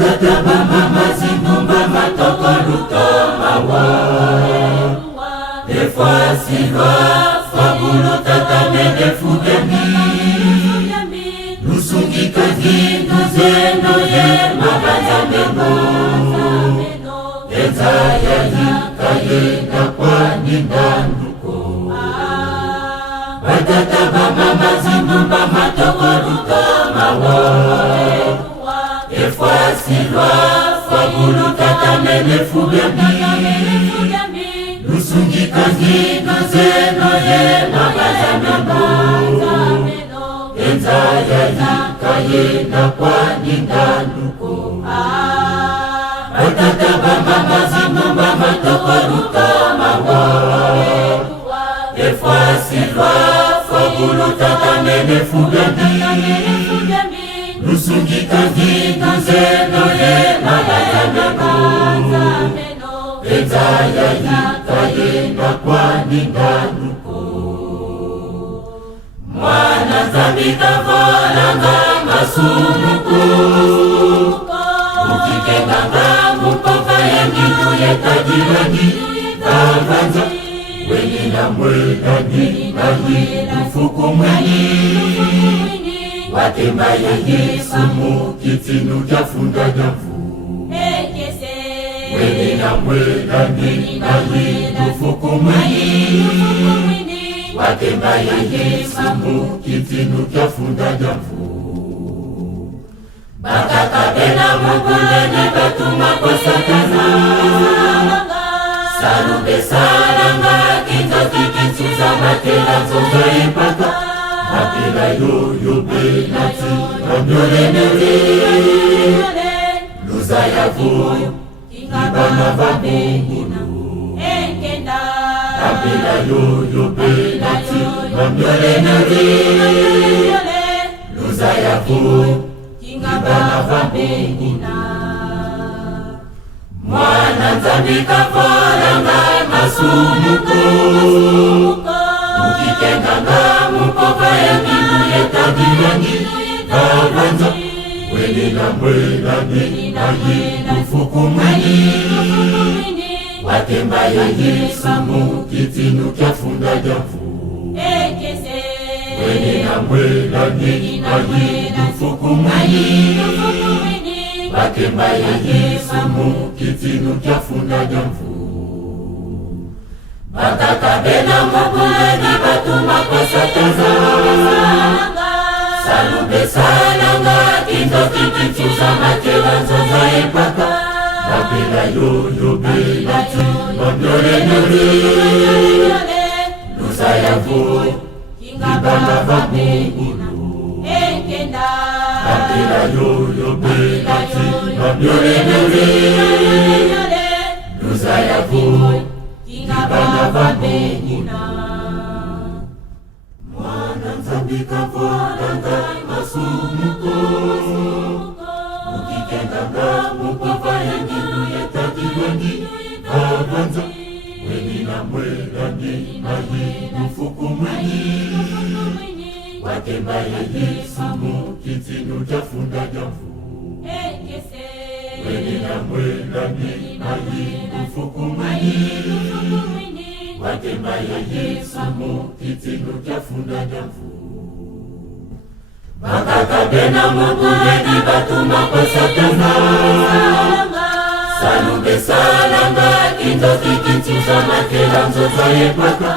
Batata bamama zinumba matoko luto mawa. Des fois silva fabulo tata mede fugami. Nusungi kazi nuzeno ye mabaza meno. Enza ya hikaye na kwa nindanduko. Batata bamama zinumba matoko luto mawa. Des fois silva fabulo tata mede fugami. Nusungi kazi nuzeno ye mabaza meno. Enza ya hikaye na kwa nindanduko. Batata bamama zinumba matoko luto mawa. Des fois silva fabulo tata mede fugami. Nusungi kazi nuzeno ye mabaza meno. Enza ya hikaye na kwa nindanduko. Mwana zambi kavolanga masumuku. Ukikenganga mukova yenginu yetajirani. Kavanza weni na mwelani nahi ufuku mweni. Watemba ya Yesumu kitinu jafunda jafu. Weni na mwelani nahi ufuku mweni. Watemba ya Yesumu kitinu jafunda jafu. Bakakabela muguleni batuma kwa satana. Salube salanga kinzo kikitsuza matela zoza ipaka. Mapela yoyo benati mamyolenere. Luza ya vuyo ibana vabungulu. Mapela yoyo benati mamyolenere. Luza ya vuyo ibana vabungulu. Mwana nzambi kavolanga masumuko. Ukikenganga mukova yenginu yetajirani. Kavanza weni na mwelani nahi ufuku mweni. Watemba ya Yesumu kitinu kyafunda jafu. Weni na mwelani nahi ufuku mweni. Watemba ya Yesumu kitinu kyafunda jafu. Bakakabela muguleni batuma kwa satana. Salube salanga kinzo kikitsuza matela nzoza epaka. Mapela yoyo benati mamyolenere. Luza ya vuyo ibana vabungulu. Mapela yoyo benati mamyolenere. Luza ya vuyo ibana vabungulu. Mwana nzambi kavolanga masumuko. Ukikenganga mukova yenginu yetajirani. Kavanza weni na mwelani nahi ufuku mweni. Watemba ya Yesumu kitinu jafunda jafu. Weni na mwelani nahi ufuku mweni. Watemba ya Yesumu kitinu jafunda jafu. Bakakabena muguleni batuma kwa satana. Salube salanga kinzo kikitsuza matela nzoza epaka.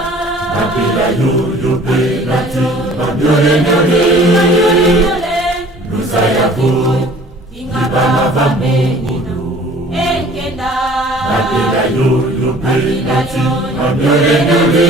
Mapela yoyo benati mamyolenere. Luza ya vuyo ibana vabungulu. Mapela yoyo benati mamyolenere.